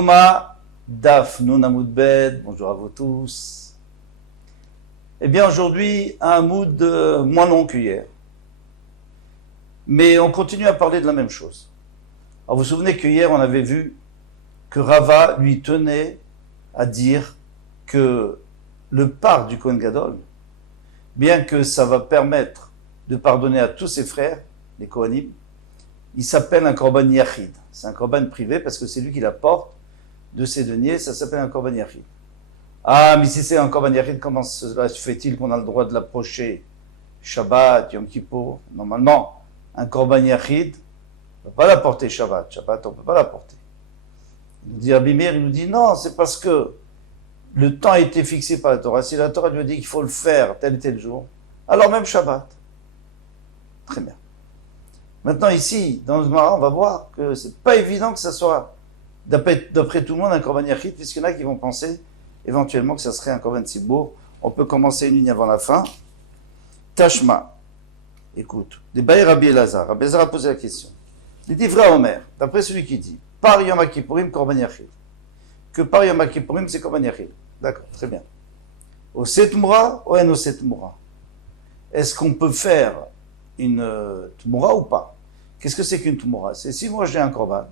Yoma Daf Nun Amud Bet, bonjour à vous tous. Eh bien aujourd'hui, un mood moins long qu'hier. Mais on continue à parler de la même chose. Alors vous vous souvenez qu'hier on avait vu que Rava lui tenait à dire que le part du Kohen Gadol, bien que ça va permettre de pardonner à tous ses frères, les Kohanim, il s'appelle un Korban Yachid. C'est un Korban privé parce que c'est lui qui la porte de ses deniers, ça s'appelle un Korban Yachid. Ah, mais si c'est un Korban Yachid, comment cela se fait-il qu'on a le droit de l'approcher Shabbat, Yom Kippour? Normalement, un Korban Yachid, on ne peut pas l'apporter Shabbat. Shabbat, on ne peut pas l'apporter. Il nous dit Rabbi Meir, il nous dit non, c'est parce que le temps a été fixé par la Torah. Si la Torah lui a dit qu'il faut le faire tel et tel jour, alors même Shabbat. Très bien. Maintenant ici, dans le Gemara, on va voir que c'est pas évident que ça soit, d'après tout le monde, un Korban Yachid, puisqu'il y en a qui vont penser éventuellement que ça serait un Korban Tzibour. On peut commencer une ligne avant la fin. Tashma, écoute, des Baï Rabbi Elazar. Rabbi Elazar a posé la question. Il dit vrai Omer, d'après celui qui dit, par Yom Kippourim, Korban Yachid. Que par Yom Kippourim, c'est Korban Yachid. D'accord, très bien. Au Setmoura, ou en au Setmoura. Est-ce qu'on peut faire une Tmoura ou pas? Qu'est-ce que c'est qu'une Tmoura? C'est si moi j'ai un Korban,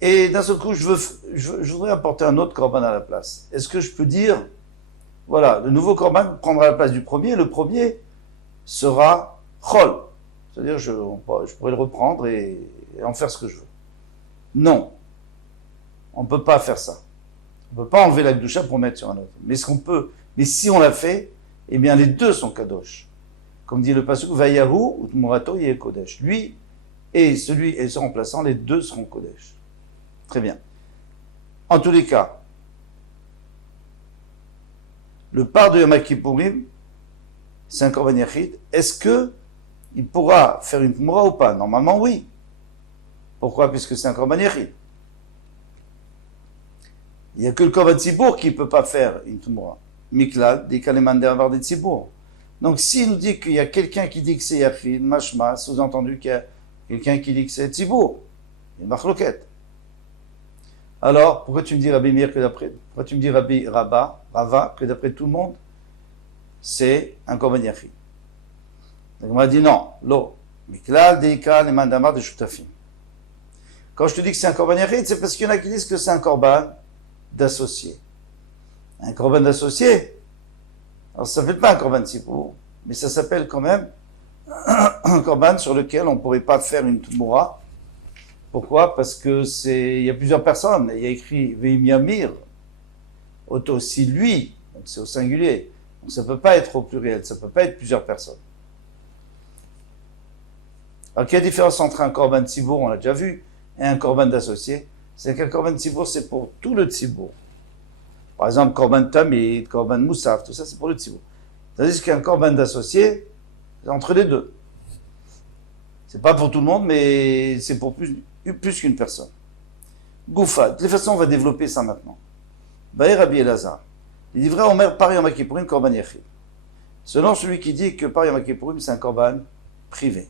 et d'un seul coup je voudrais apporter un autre Korban à la place. Est-ce que je peux dire, voilà, le nouveau Korban prendra la place du premier, le premier sera Chol. C'est-à-dire je pourrais le reprendre et en faire ce que je veux. Non. On ne peut pas faire ça. On ne peut pas enlever la Kedusha pour mettre sur un autre. Mais ce qu'on peut, mais si on l'a fait, eh bien les deux sont Kadosh. Comme dit le pasuk, Vayahu ou Tmurato yeh Kodesh. Lui et celui et son remplaçant, les deux seront Kodesh. Très bien. En tous les cas, le part de Yom Kippourim, c'est un Korban Yachid. Est-ce que il pourra faire une Tmura ou pas? Normalement, oui. Pourquoi? Puisque c'est un Korban Yachid. Il n'y a que le Korban Tzibour qui ne peut pas faire une Tmura. Miklal, des Kalemandé avoir des Tzibour. Donc, s'il nous dit qu'il y a quelqu'un qui dit que c'est Yachid, Mashma, sous-entendu qu'il y a quelqu'un qui dit que c'est Tzibour, il y a une marloquette. Alors, pourquoi tu me dis Rabbi Meir que d'après, pourquoi tu me dis Rava, que d'après tout le monde, c'est un Korban Yachid? Donc, on m'a dit non, l'eau. Miklal, Deika, les mandamar de Shutafim. Quand je te dis que c'est un Korban Yachid, c'est parce qu'il y en a qui disent que c'est un Korban d'associé. Un Korban d'associé, alors ça ne s'appelle pas un Korban Tzibour, mais ça s'appelle quand même un Korban sur lequel on ne pourrait pas faire une Tmoura. Pourquoi? Parce que il y a plusieurs personnes. Il y a écrit Veim Yamir, aussi lui, donc c'est au singulier. Donc ça ne peut pas être au pluriel, ça ne peut pas être plusieurs personnes. Alors quelle est la différence entre un Korban Tzibour, on l'a déjà vu, et un Korban d'associé? C'est qu'un Korban Tzibour, c'est pour tout le Tzibour. Par exemple, Korban Tamid, Korban Moussaf, tout ça, c'est pour le Tzibour. C'est-à-dire qu'un Korban d'associé, c'est entre les deux. C'est pas pour tout le monde, mais c'est pour plus qu'une personne. Goufa, de toute façon, on va développer ça maintenant. Baï Rabbi Elazar. Il dit vrai, Omer, par Yom Kippourim, Korban Yachid. Selon celui qui dit que par Yom Kippourim, c'est un Korban privé.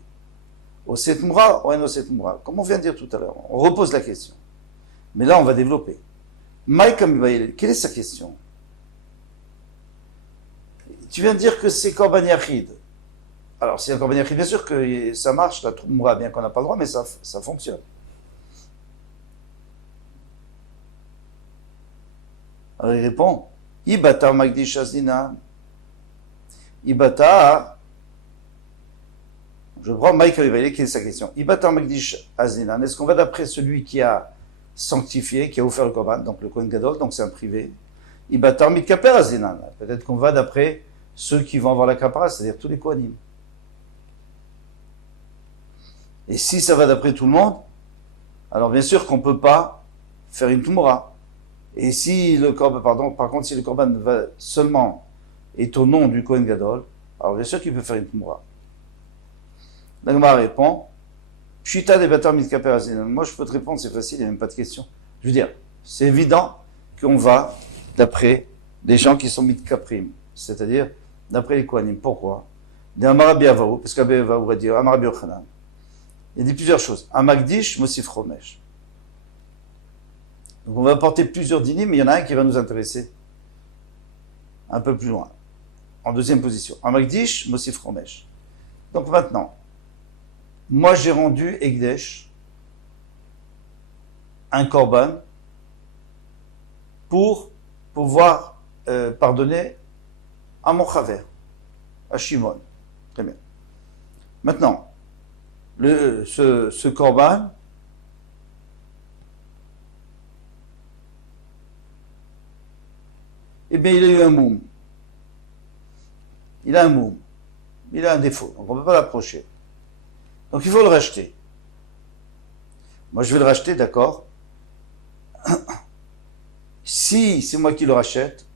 Au Setmoura, ou en au Setmoura. Comme on vient de dire tout à l'heure, on repose la question. Mais là, on va développer. Quelle est sa question? Tu viens de dire que c'est Korban Yachid. Alors, c'est un Korban Yachid, bien sûr que ça marche, la Tmoura, bien qu'on n'a pas le droit, mais ça fonctionne. Alors, il répond, Ibata Magdish Azina. Ibata, je prends Mike Rivailé, quelle est sa question? Ibata Magdish Azina. Est-ce qu'on va d'après celui qui a sanctifié, qui a offert le Korban, donc le Kohen Gadol, donc c'est un privé. Ibatar mitkaper azinan. Peut-être qu'on va d'après ceux qui vont avoir la kapara, c'est-à-dire tous les Kohanim. Et si ça va d'après tout le monde, alors bien sûr qu'on ne peut pas faire une Tmoura. Et si le Korban, par contre, si le Korban va seulement est au nom du Kohen Gadol, alors bien sûr qu'il peut faire une Tmoura. La Gemara répond, Pshita de Batar Mitkaper Azinan. Moi, je peux te répondre, c'est facile, il n'y a même pas de question. Je veux dire, c'est évident qu'on va d'après des gens qui sont Mitkaprim, c'est-à-dire d'après les Kohanim. Pourquoi? D'Amarabi Avaou, parce qu'Abi Avaou va dire Amarabi Ochanan. Il dit plusieurs choses. Amagdish, Mosif Romesh. Donc on va apporter plusieurs dîners, mais il y en a un qui va nous intéresser un peu plus loin. En deuxième position. Un Magdish, Mosif Romesh. Donc maintenant, moi j'ai rendu Egdesh un korban pour pouvoir pardonner à mon chaver, à Shimon. Très bien. Maintenant, ce korban, eh bien il a eu un moum. Il a un moum. Il a un défaut. Donc on ne peut pas l'approcher. Donc il faut le racheter. Moi je vais le racheter, d'accord. Si c'est moi qui le rachète,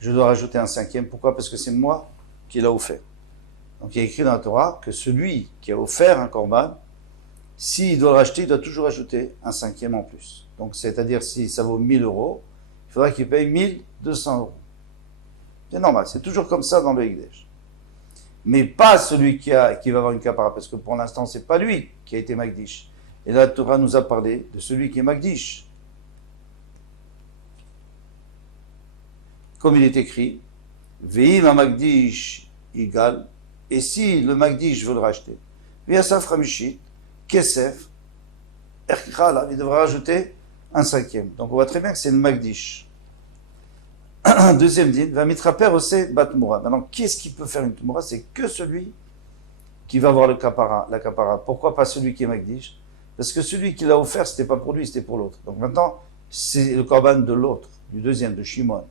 je dois rajouter un cinquième. Pourquoi? Parce que c'est moi qui l'a offert. Donc il y a écrit dans la Torah que celui qui a offert un korban, s'il doit le racheter, il doit toujours ajouter un cinquième en plus. Donc c'est-à-dire si ça vaut 1000 euros, il faudra qu'il paye 1200 euros. C'est normal, c'est toujours comme ça dans le Hekdesh. Mais pas celui qui va avoir une capara, parce que pour l'instant c'est pas lui qui a été Magdish. Et la Torah nous a parlé de celui qui est Magdish. Comme il est écrit, Ve'im Magdish égal, et si le Magdish veut le racheter, Ve'asaf Ramishit, Kesef, Erkhala, il devra rajouter un cinquième. Donc on voit très bien que c'est le Magdish. Deuxième din, va mitraper aussi Batmoura. Maintenant, qui est-ce qui peut faire une Tmoura? C'est que celui qui va avoir la capara. Pourquoi pas celui qui est Magdish? Parce que celui qui l'a offert, c'était pas pour lui, c'était pour l'autre. Donc maintenant, c'est le korban de l'autre, du deuxième, de Shimon.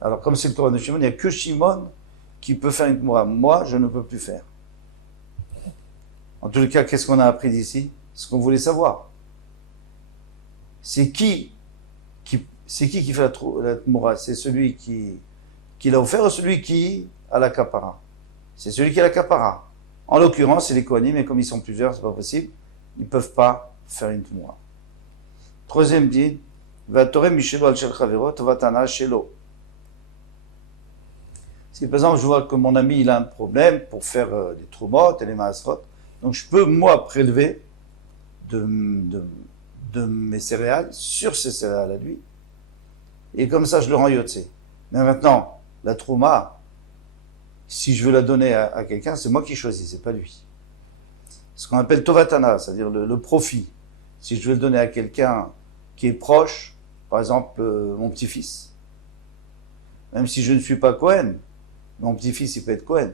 Alors, comme c'est le korban de Shimon, il n'y a que Shimon qui peut faire une Tmoura. Moi, je ne peux plus faire. En tout cas, qu'est-ce qu'on a appris d'ici? Ce qu'on voulait savoir. C'est qui fait la Tmoura? C'est celui qui l'a offert ou celui qui a la capara? C'est celui qui a la capara. En l'occurrence, c'est les Kohanim, mais comme ils sont plusieurs, c'est pas possible. Ils ne peuvent pas faire une Tmoura. Troisième dit, Vatore Mishelo al Shel Chavero, Tovatana Shelo. Si par exemple je vois que mon ami il a un problème pour faire des trumot et les maasrot, donc je peux moi prélever de mes céréales sur ces céréales à lui, et comme ça je le rends yotse. Mais maintenant, la trouma, si je veux la donner à quelqu'un, c'est moi qui choisis, c'est pas lui. Ce qu'on appelle tovatana, c'est-à-dire le profit. Si je veux le donner à quelqu'un qui est proche, par exemple mon petit-fils, même si je ne suis pas Cohen, mon petit-fils il peut être Cohen.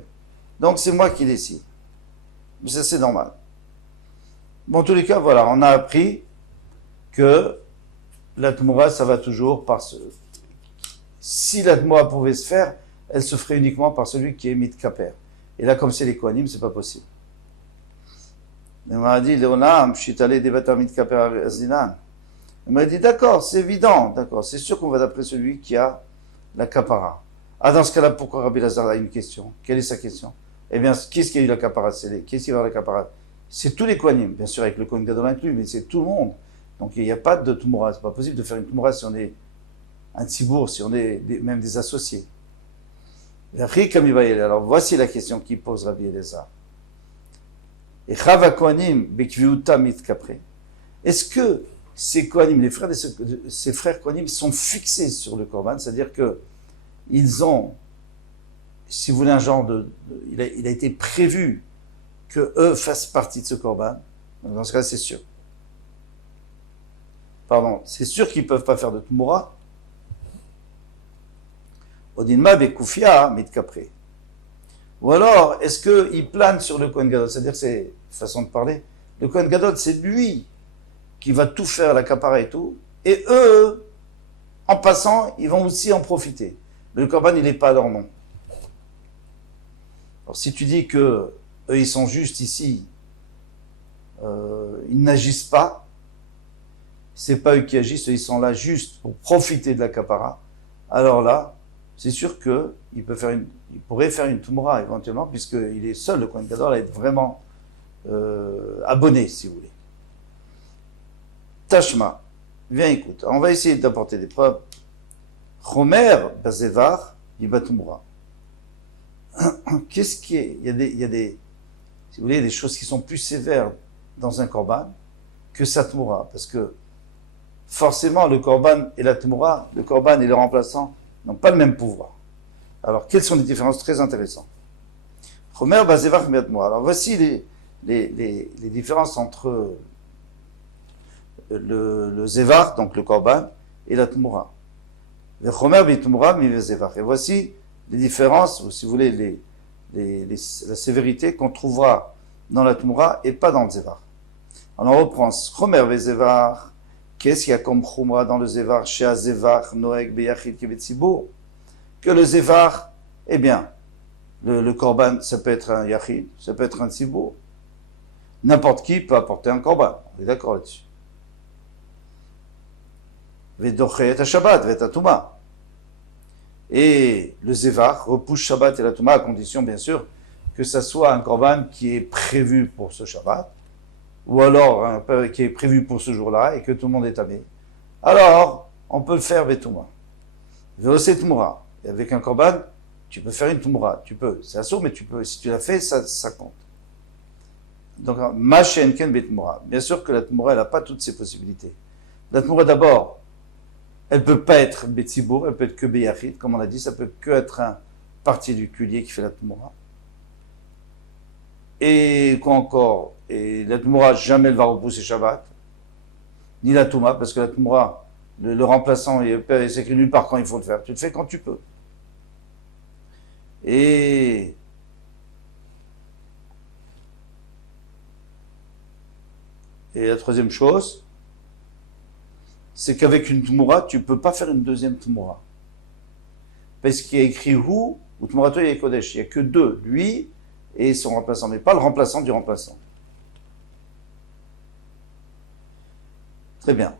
Donc c'est moi qui décide. Ça c'est normal. Bon, en tous les cas, voilà, on a appris que la Tmoura, ça va toujours par ce... Si la Tmoura pouvait se faire, elle se ferait uniquement par celui qui est mitkaper. Et là, comme c'est les Kohanim, c'est pas possible. Il m'a dit, Léonam, je suis allé débattre mitkaper à Zinan. Il m'a dit, d'accord, c'est évident, d'accord, c'est sûr qu'on va d'après celui qui a la kapara. Ah, dans ce cas-là, pourquoi Rabbi Lazar a une question? Quelle est sa question? Eh bien, qui est-ce qui a eu la kapara? Qu'est-ce qui va avoir la kapara? C'est tous les Kohanim, bien sûr, avec le Kohen Gadol inclus, mais c'est tout le monde. Donc il n'y a pas de Tmoura. C'est pas possible de faire une Tmoura si on est un Tzibour, si on est même des associés. Alors voici la question qu'il pose Rabbi Elazar. Et Chava Kohanim Bekviuta Mitkapre. Est-ce que ces Kohanim, ces frères Kohanim sont fixés sur le Korban, c'est-à-dire que ils ont, si vous voulez, un genre il a été prévu que eux fassent partie de ce Korban. Donc dans ce cas, c'est sûr. Pardon, c'est sûr qu'ils ne peuvent pas faire de Tmoura. Odinma Bekufia Mitkapre. Ou alors, est-ce qu'ils planent sur le Kohen Gadol? C'est-à-dire, c'est façon de parler. Le Kohen Gadol, c'est lui qui va tout faire, la capara et tout. Et eux, en passant, ils vont aussi en profiter. Mais le Korban, il n'est pas à leur nom. Alors, si tu dis que eux, ils sont juste ici, ils n'agissent pas, c'est pas eux qui agissent, ils sont là juste pour profiter de la capara, alors là, c'est sûr qu'il pourrait faire une Tmoura éventuellement, puisqu'il est seul, le Kohen Gadol, à être vraiment abonné, si vous voulez. Tashma, viens écoute, on va essayer d'apporter des preuves. Chomer Bazevar, Iba Tmoura. Qu'est-ce qui est? Il y a des, si vous voulez, des choses qui sont plus sévères dans un korban que sa Tmoura, parce que forcément le korban et la tmoura, le korban et le remplaçant, n'ont pas le même pouvoir. Alors, quelles sont les différences très intéressantes? Chomer bazevach miatmoura. Alors, voici les différences entre le zevar, donc le korban, et la tmoura. Le chomer bitmoura mi zevar. Et voici les différences, ou si vous voulez, la sévérité qu'on trouvera dans la tmoura et pas dans le zevar. Alors, on reprend chomer vezevar. Qu'est-ce qu'il y a comme chumra dans le zevar? Chez zevar noeg beyachid kevetzibour. Que le zevar, eh bien, le korban, ça peut être un yachid, ça peut être un tzibour. N'importe qui peut apporter un korban. On est d'accord là-dessus. Vedochet à Shabbat, vet atuma. Et le zevar repousse Shabbat et la touma à condition, bien sûr, que ça soit un korban qui est prévu pour ce Shabbat, ou alors qui est prévu pour ce jour-là et que tout le monde est tamé. Alors, on peut le faire vetuma. Veosé tmoura. Et avec un korban, tu peux faire une tmoura. Tu peux. C'est assourd, mais tu peux. Si tu l'as fait, ça compte. Donc, ma shen ken betmoura. Bien sûr que la tmoura, elle n'a pas toutes ces possibilités. La tmoura, d'abord, elle ne peut pas être betzibour, elle peut être que beyachid, comme on l'a dit, ça peut que être un particulier qui fait la tmoura. Et quoi encore? Et la tmoura, jamais elle va repousser Shabbat, ni la touma, parce que la tmoura, le remplaçant, il s'écrit nulle part quand il faut le faire. Tu le fais quand tu peux. Et la troisième chose, c'est qu'avec une tmoura, tu ne peux pas faire une deuxième tmoura. Parce qu'il y a écrit ou tmourato et kodesh. Il n'y a que deux, lui et son remplaçant, mais pas le remplaçant du remplaçant. Très bien.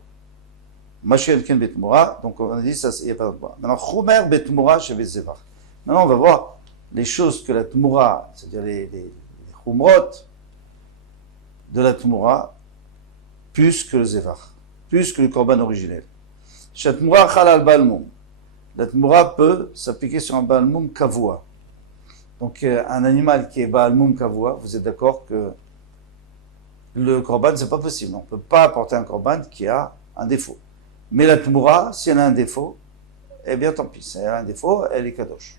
Mashiach ken betmoura, donc on a dit ça, il n'y a pas de tmoura. Maintenant, chomer betmoura chez zevar. Maintenant, on va voir les choses que la tmoura, c'est-à-dire les chumrot de la tmoura, plus que le zevar, plus que le korban originel. Chat tmoura chalal balmoum. La tmoura peut s'appliquer sur un balmoum kavua. Donc, un animal qui est balmoum kavua, vous êtes d'accord que le korban, c'est pas possible. On ne peut pas apporter un korban qui a un défaut. Mais la tmoura, si elle a un défaut, eh bien, tant pis. Si elle a un défaut, elle est kadosh.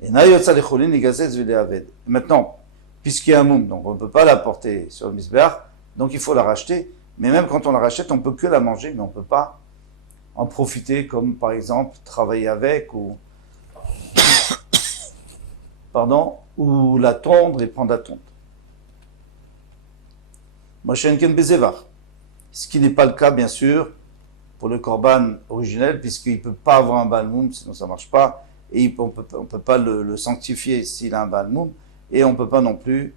Et maintenant, puisqu'il y a un moum, donc on ne peut pas la porter sur le misbéach, donc il faut la racheter. Mais même quand on la rachète, on ne peut que la manger, mais on ne peut pas en profiter, comme par exemple travailler avec, ou la tondre et prendre la tonte. Moshenken bezevar. Ce qui n'est pas le cas, bien sûr, pour le korban originel, puisqu'il ne peut pas avoir un balmoum, sinon ça ne marche pas. Et on ne peut pas le sanctifier s'il a un balmoum, et on ne peut pas non plus.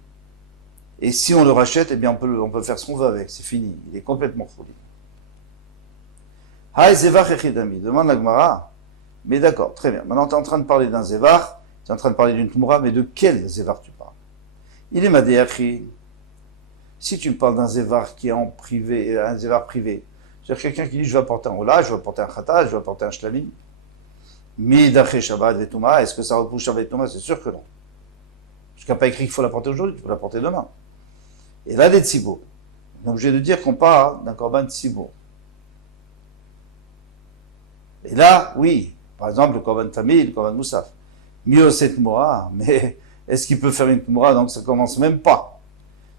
Et si on le rachète, eh bien on peut faire ce qu'on veut avec, c'est fini, il est complètement fourni. Haï zevar echidami, demande la Gemara. Mais d'accord, très bien. Maintenant tu es en train de parler d'un zevar, tu es en train de parler d'une tmoura, mais de quel zevar tu parles? Il est madéachi. Si tu me parles d'un zevar qui est en privé, un zevar privé, c'est-à-dire quelqu'un qui dit je vais apporter un ola, je vais apporter un khatat, je vais apporter un shlamim. Midaché Shabbat Vetuma, est-ce que ça repousse Shabbat Vetuma? C'est sûr que non. Parce qu'il n'y a pas écrit qu'il faut l'apporter aujourd'hui, tu peux l'apporter demain. Et là, des tzibur. On est obligé de dire qu'on parle d'un korban tzibur. Et là, oui, par exemple, le korban famille, le korban moussaf. Mieux c'est tmoura, mais est-ce qu'il peut faire une tmoura? Donc ça commence même pas.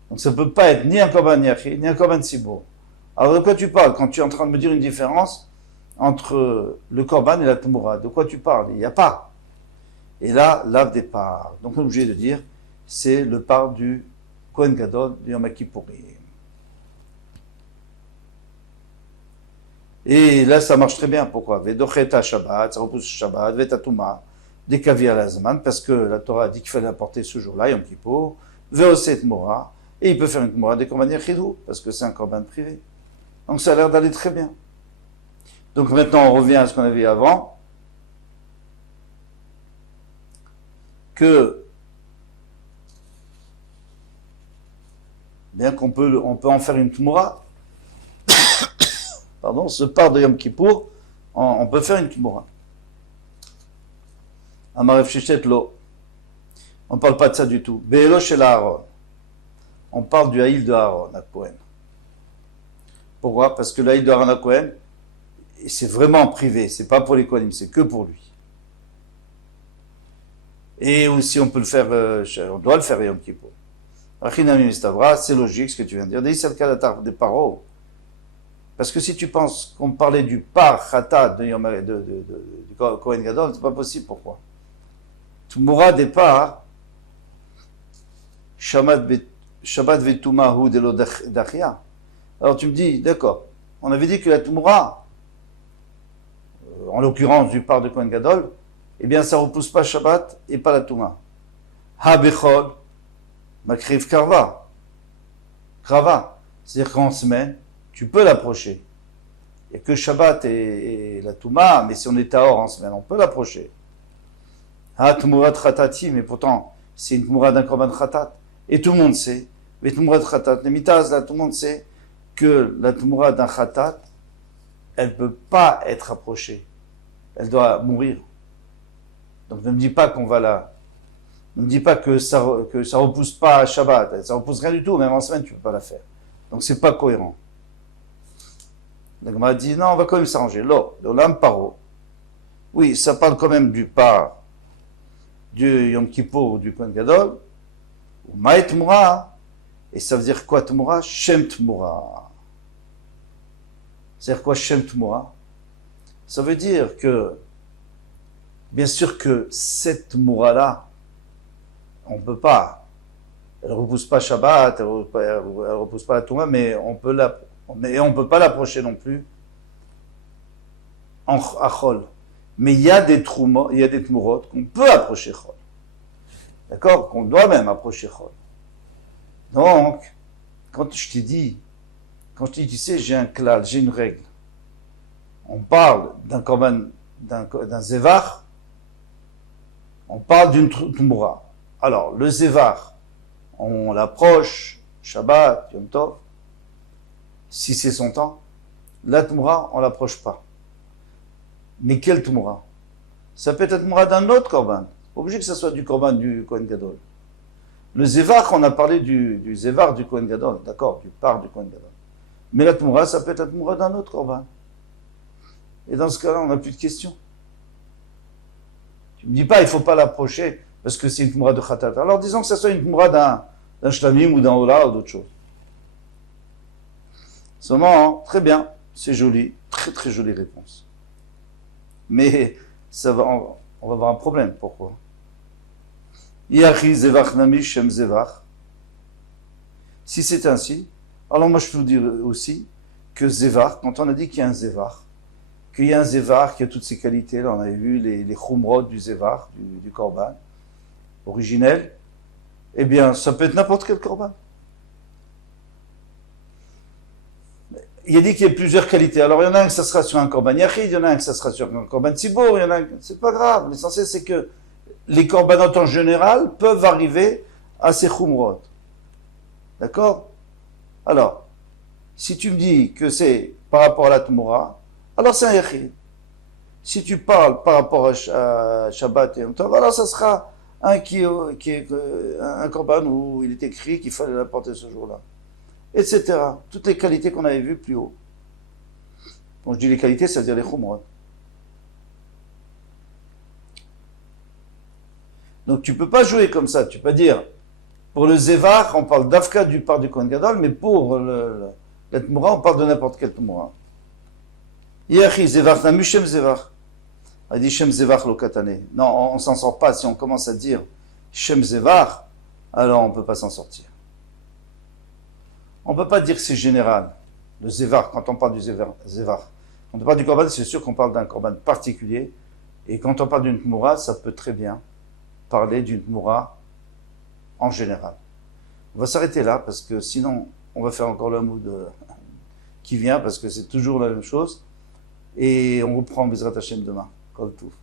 Donc ça ne peut pas être ni un korban yachid, ni un korban tzibur. Alors de quoi tu parles quand tu es en train de me dire une différence entre le korban et la tmoura? De quoi tu parles? Il n'y a pas. Et là, lave des parts. Donc on est obligé de dire, c'est le part du Kohen Gadol du Yom Kippourim. Et là, ça marche très bien. Pourquoi? Vedocheta Shabbat, ça repousse Shabbat, Vetatuma, des kaviar lazman, parce que la Torah a dit qu'il fallait apporter ce jour-là, Yom Kippour, Veoset Mora, et il peut faire une Mora des korban yachidou, parce que c'est un korban privé. Donc ça a l'air d'aller très bien. Donc maintenant, on revient à ce qu'on avait avant, que bien qu'on peut en faire une tmoura, pardon, ce part de Yom Kippour, on peut faire une tmoura. Amarev Shechet lo. On ne parle pas de ça du tout. Be'elo shel Aaron. On parle du haïl de Aaron, à Cohen. Pourquoi? Parce que l'Aïd de Aaron Cohen, c'est vraiment privé, c'est pas pour les Kohanim, c'est que pour lui. Et aussi on peut le faire, on doit le faire Yom Kippour. Achinami Mistavra, c'est logique ce que tu viens de dire. Dis, c'est le cas des paro. Parce que si tu penses qu'on parlait du par Khatat de Kohen Gadol, c'est pas possible. Pourquoi? Tmoura départ, Shabbat Vetumahu de l'Odachia. Alors tu me dis, d'accord, on avait dit que la Tmoura, en l'occurrence du par de Kohen Gadol, eh bien ça ne repousse pas Shabbat et pas la Touma. Ha Bechol, Makriv Krava. C'est-à-dire qu'en semaine, tu peux l'approcher. Il n'y a que Shabbat et la Touma, mais si on est Tahor en semaine, on peut l'approcher. Ha Tmurat Khatati, mais pourtant, c'est une Tmoura d'un Korban Khatat. Et tout le monde sait, mais Tmurat Khatat, les mitaz, là, tout le monde sait que la Tmoura d'un Khatat, elle ne peut pas être approchée. Elle doit mourir. Donc ne me dis pas qu'on va là. Ne me dis pas que ça repousse pas à Shabbat. Ça repousse rien du tout, même en semaine, tu ne peux pas la faire. Donc c'est pas cohérent. Donc on m'a dit, non, on va quand même s'arranger. L'Olam Paro. Oui, ça parle quand même du par du Yom Kippour, du Kohen Gadol, ou Maït Tmoura. Et ça veut dire quoi Tmoura? Shem Tmoura. C'est-à-dire quoi Shem Tmoura? Ça veut dire que, bien sûr que cette Tmoura-là, on ne peut pas. Elle ne repousse pas Shabbat, elle ne repousse pas la Touma, mais on ne peut pas l'approcher non plus en Chol. Mais il y a des Tmourot qu'on peut approcher Chol. D'accord? Qu'on doit même approcher Chol. Donc, quand je t'ai dit, tu sais, j'ai un klal, j'ai une règle. On parle d'un korban, d'un zévar, on parle d'une tmoura. Alors, le zévar, on l'approche, Shabbat, Yom Tov, si c'est son temps. La tmoura, on l'approche pas. Mais quelle tmoura? Ça peut être la tmoura d'un autre korban. Pas obligé que ce soit du korban du Kohen Gadol. Le zévar, on a parlé du zévar du Kohen Gadol, d'accord, du par du Kohen Gadol. Mais la tmoura, ça peut être la tmoura d'un autre korban. Et dans ce cas-là, on n'a plus de questions. Tu ne me dis pas, il ne faut pas l'approcher parce que c'est une tmoura de khatat. Alors disons que ce soit une tmoura d'un shlamim ou d'un ola ou d'autre chose. Seulement, très bien, c'est joli, très très jolie réponse. Mais ça va, on va avoir un problème. Pourquoi? Yachi zevach nami shem zevach. Si c'est ainsi, alors moi je peux vous dire aussi que zevach, quand on a dit qu'il y a un zevach, qu'il y a un zévar qui a toutes ses qualités. Là, on avait vu les chumrod du zévar, du korban originel. Eh bien, ça peut être n'importe quel korban. Il a dit qu'il y a plusieurs qualités. Alors, il y en a un que ça sera sur un korban yachid, il y en a un que ça sera sur un korban tzibour, il y en a un... C'est pas grave. L'essentiel, c'est que les korbanot en général peuvent arriver à ces chumrod. D'accord? Alors, si tu me dis que c'est par rapport à la tmoura, alors c'est un yachid. Si tu parles par rapport à Shabbat et Yom Tov, alors ça sera un qui est un korban où il est écrit qu'il fallait l'apporter ce jour-là. Etc. Toutes les qualités qu'on avait vues plus haut. Quand je dis les qualités, ça veut dire les chumrot. Donc tu ne peux pas jouer comme ça. Tu peux pas dire, pour le zévar, on parle d'Afka du par du Kohen Gadol, mais pour la tmoura, on parle de n'importe quelle tmoura. Yachi zevach namu shem zevach. Il dit shem zevach lo katane. Non, on s'en sort pas si on commence à dire shem zevach, alors on ne peut pas s'en sortir. On ne peut pas dire que c'est général, le zévar, quand on parle du zévar. Quand on parle du korban, c'est sûr qu'on parle d'un korban particulier, et quand on parle d'une tmoura, ça peut très bien parler d'une tmoura en général. On va s'arrêter là, parce que sinon, on va faire encore le mood qui vient, parce que c'est toujours la même chose. Et on reprend Bezrat Hashem demain. Kol Touf.